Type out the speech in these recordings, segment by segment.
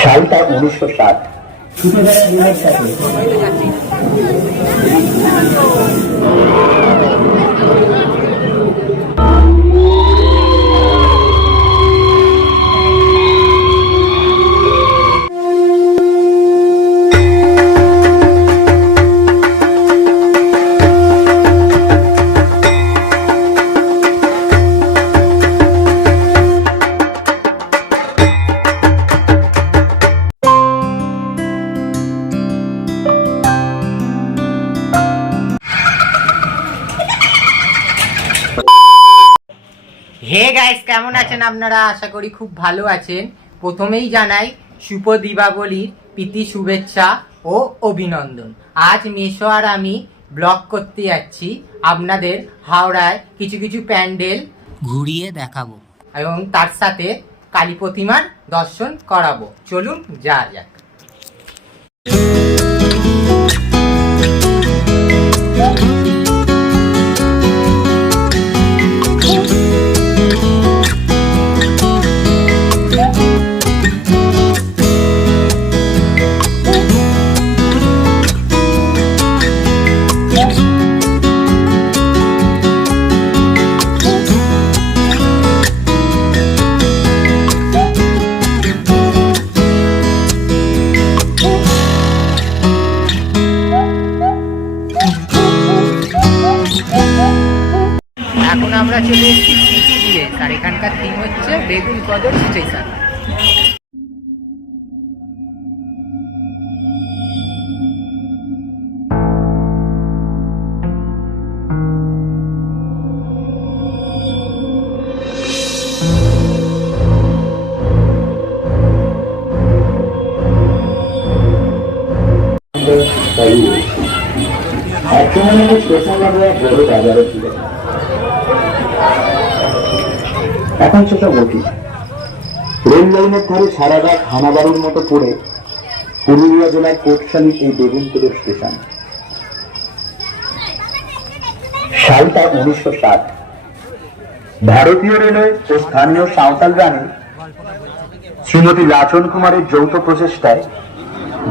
সালটা 1960। Hey guys, কেমন আছেন আপনারা? আশা করি খুব ভালো আছেন। প্রথমেই জানাই শুভ দীপাবলির প্রীতি শুভেচ্ছা ও অভিনন্দন। আজ মেশো আর আমি ব্লগ করতে যাচ্ছি, আপনাদের হাওড়ায় কিছু কিছু প্যান্ডেল ঘুরিয়ে দেখাবো এবং তার সাথে কালী প্রতিমার দর্শন করাবো। চলুন যা যাক। এখন আমরা চলে এসেছি সিটি দিয়ে, আর এখানকার থিম হচ্ছে বেগুনকদর স্টেশন। এখন সেটা অতীত। রেল লাইনের ধারে সারা রাত হানাবাড়ির মতো পড়ে পুরুলিয়া জেলার কোটশালী এই বেগুনকোদর স্টেশন। সালটা 1960। ভারতীয় রেলওয়ে ও স্থানীয় সাঁওতাল রানী শ্রীমতী লাচন কুমারের যৌথ প্রচেষ্টায়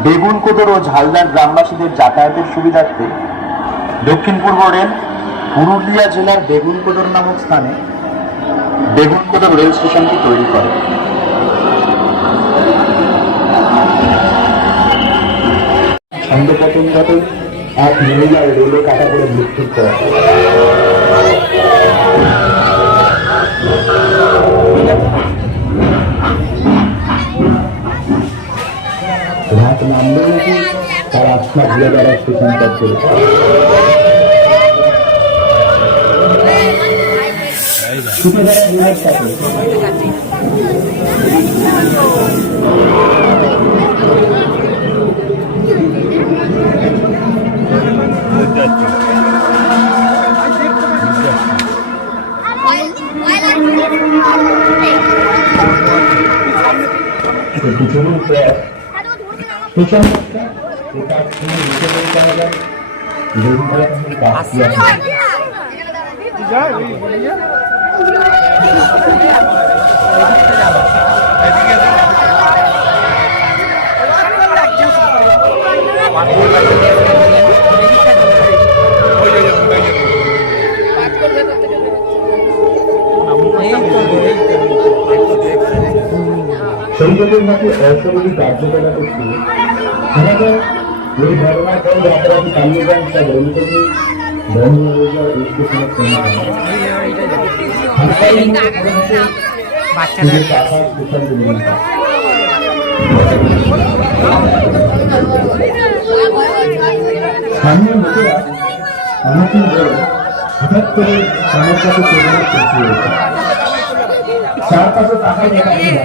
বেগুনকোদর ও ঝালদার গ্রামবাসীদের যাতায়াতের সুবিধার্থে দক্ষিণ পূর্ব রেল পুরুলিয়া জেলার বেগুনকোদর নামক স্থানে বেগুনকোদর রেল স্টেশনটি তৈরি করে। ছন্দপতনগত এক মহিলার রেলে কাটা করে মৃত্যুর পর রাত নামলে নাকি তার আত্মা ঘুরে বেড়ার স্টেশন ত্যাগ করেছে। শরীরের নাকি অশরীরী কার্যকলাপ ছিল। আমাদের এই ঘটনার পর অপরাধী পালিয়ে যান, তা বন্ধুকে বন্ধ হয়ে যাওয়া স্টেশনের স্থানীয় লোকেরা আমাকে হঠাৎ করে আমার কাছে প্রধানের সৃষ্টি হয়েছে। চারপাশে তাকাই দেখা যায় না।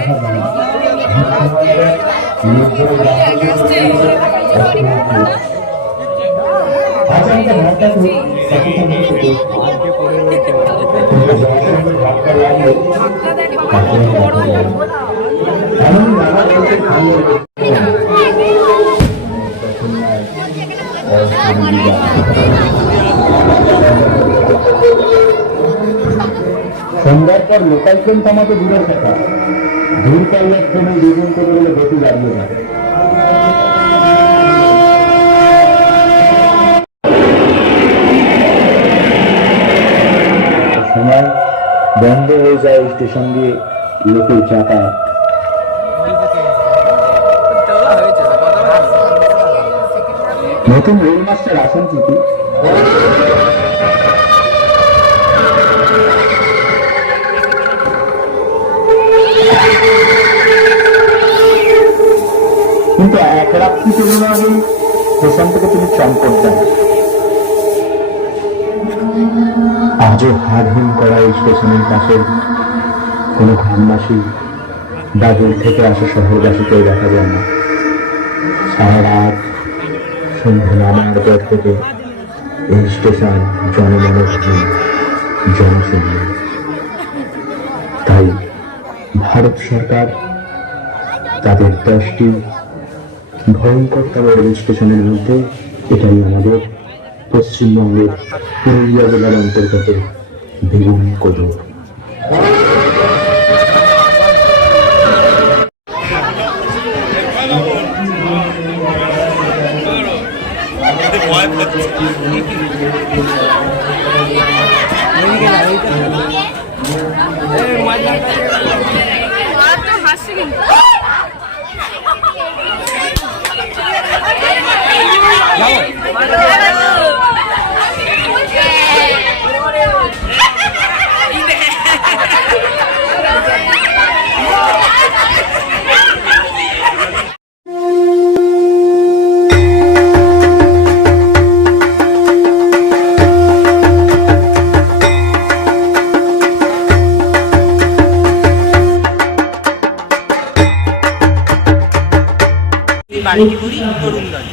সন্ধ্যার পর লোকাল ট্রেন থামাতে দূরের কথা, দূর পাল্লার ট্রেনে বেগুনকোদরে গতি দাঁড়িয়ে যায়। সময় বন্ধ হয়ে যায় স্টেশন দিয়ে লোকের যাতায়াত। নতুন রেল মাস্টার আসেন ঠিকই, কিন্তু এক রাত্রি চলে আগেই স্টেশন থেকে তিনি চম্পট দেন। আজও হাড়হিম করা এই স্টেশনের পাশে কোনো গ্রামবাসী দাদুর থেকে আসা শহরবাসীকেও দেখা যায় না। সারা রাত সন্ধ্যে নামার পর থেকে এই স্টেশন জনমানবহীন, জনশূন্য। তাই ভারত সরকার তাদের 10টি ভয়ঙ্করতম রেল স্টেশনের মধ্যে এটাই আমাদের পশ্চিমবঙ্গের পুরুলিয়া জেলার অন্তর্গত বেগুনকোদর। বাড়িপুরি তরুণগঞ্জ।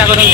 জাগরণ।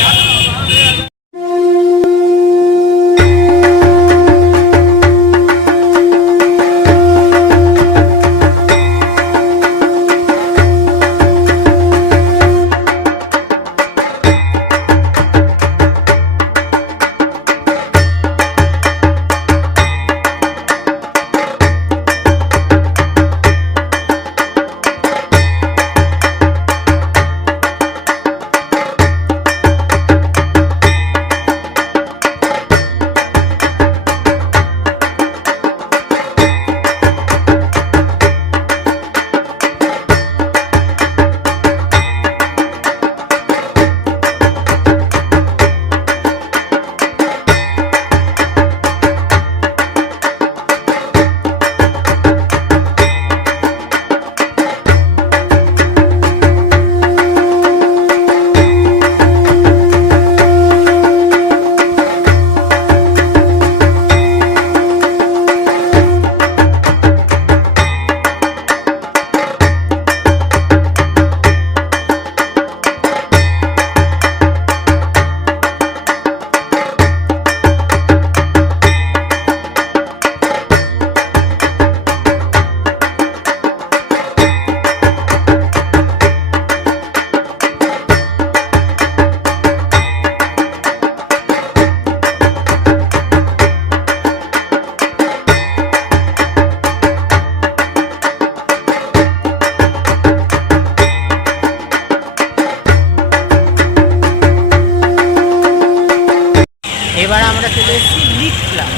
এবার আমরা চলে এসেছি লিফট ক্লাব।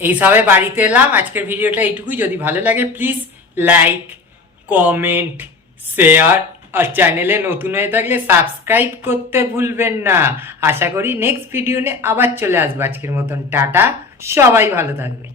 এইসবে বাড়িতে এলাম। আজকের ভিডিওটা এইটুকুই। যদি ভালো লাগে প্লিজ লাইক, কমেন্ট, শেয়ার, আর চ্যানেলে নতুন হয়ে থাকলে সাবস্ক্রাইব করতে ভুলবেন না। আশা করি নেক্সট ভিডিও নিয়ে আবার চলে আসবো। আজকের মতন টাটা, সবাই ভালো থাকবেন।